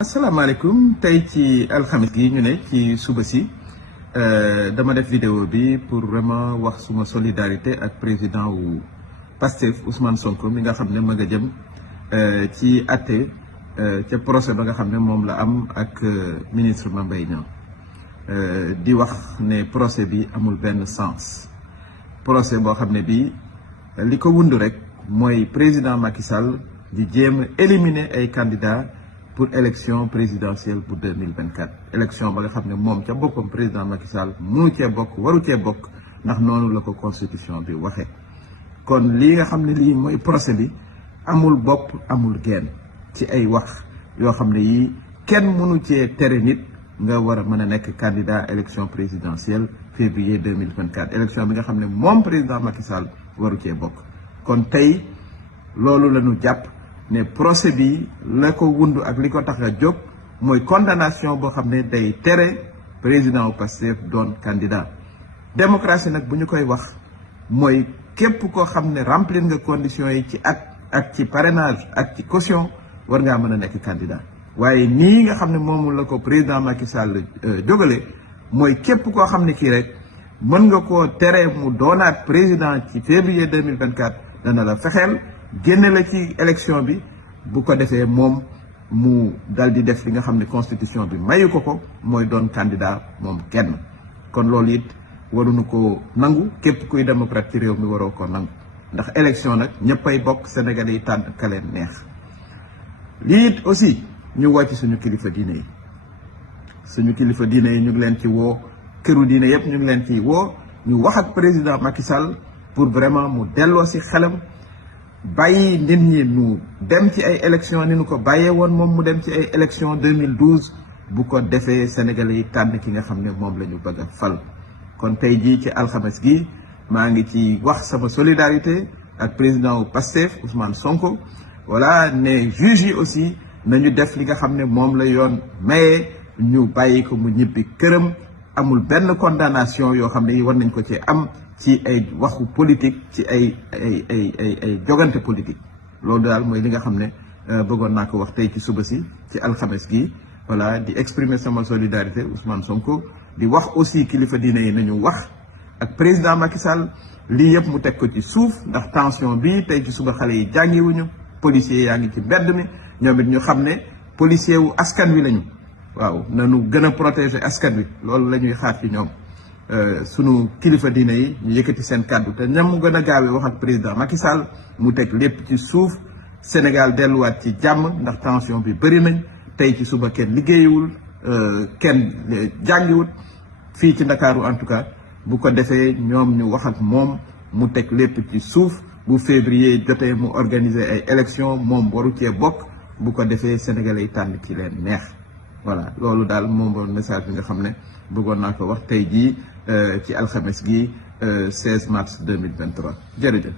asalaamaaleykum tey ci alxamis gi ñu ne ci suba si dama def vidéo bi pour vraiment wax suma solidarité ak président wu Pastef Ousmane Sonko mi nga xam ne ma nga jëm ci àtte ca procès ba nga xam ne moom la am ak ministre Mame Mbaye Niang di wax ne procès bi amul benn sens procès boo xam ne bi li ko wund rek mooy président Macky Sall di jéem a éliminer ay candidats pour élection présidentielle pour 2024 élection ba nga xam ne moom ca boppam président Macky Sall mënu cee bokk waru cee bokk ndax noonu la ko constitution bi waxee. kon lii nga xam ne lii mooy procès bi amul bopp amul genn ci ay wax yoo xam ne yii kenn mënu cee tere nit nga war a mën a nekk candidat élection présidentielle février 2024 élection bi nga xam ne moom président Macky Sall waru cee bokk. kon tey loolu la ñu jàpp ne procès bi la ko wund ak li ko tax a jóg mooy condamnation boo xam ne day tere président wu Pastef doon candidat. démocratie nag bu ñu koy wax mooy képp koo xam ne remplir nga conditions yi ci ak ci parrainage ak ci caution war ngaa mën a nekk candidat. waaye nii nga xam ne moom la ko président Macky Sall jógale mooy képp koo xam ne kii rek mën nga koo tere mu doonaat président ci février 2024 dana la fexeel génne la ci élection bi bu ko defee moom mu dal di def li nga xam ne constitution bi mayu ko mooy doon candidat moom kenn. kon loolu it waruñu ko nangu képp kuy démocrate ci réew mi waroo ko nangu ndax élection nag ñëppay bokk Sénégalais yi tànn ka leen neex. lii it aussi ñu woo ci suñu kilifa diine yi ñu ngi leen ci woo këru diine yëpp ñu ngi leen ci woo ñu wax ak président Macky Sall pour vraiment mu delloo si xelam. bàyyi nit ñi ñu dem ci ay élection ni ñu ko bàyyee woon moom mu dem ci ay élection 2012 bu ko defee Sénégalais yi tànn ki nga xam ne moom la ñu bëgg a fal. kon tey jii ci alxames gi maa ngi ci wax sama solidarité ak président wu Pastef Ousmane Sonko voilà ne juge yi aussi nañu def li nga xam ne moom la yoon maye ñu bàyyi ko mu ñibbi këram. amul benn condamnation yoo xam ne yi war nañ ko ci am ci ay waxu politique ci ay jogante politique. loolu daal mooy li nga xam ne bëggoon naa ko wax tey ci suba si ci alxames gi voilà di exprimer sama solidarité Ousmane Sonko di wax aussi kilifa diine yi nañu wax ak président Macky Sall lii yëpp mu teg ko ci suuf ndax tension bi tey ci suba xale yi jàngiwuñu policiers yaa ngi ci mbedd mi ñoom it ñu xam ne policier wu askan wi lañu. waaw nañu gën a protéger askan wi loolu la ñuy xaar ci ñoom sunu kilifa diine yi ñu yëkkati seen kàddu te ñam mu gën a gaawee wax ak président Macky Sall mu teg lépp ci suuf Sénégal delluwaat ci jàmm ndax tension bi bëri nañ tey ci suba kenn liggéeyiwul kenn jàngiwul fii ci Ndakaaru en tout cas bu ko defee ñoom ñu wax ak moom mu teg lépp ci suuf bu février jotee mu organiser ay élection moom waru cee bokk bu ko defee Sénégalais yi tànn ci leen neex. voilà loolu daal moom doon message bi nga xam ne bëggoon naa ko wax tey jii ci alxames gi 16 mars 2023 jërëjëf.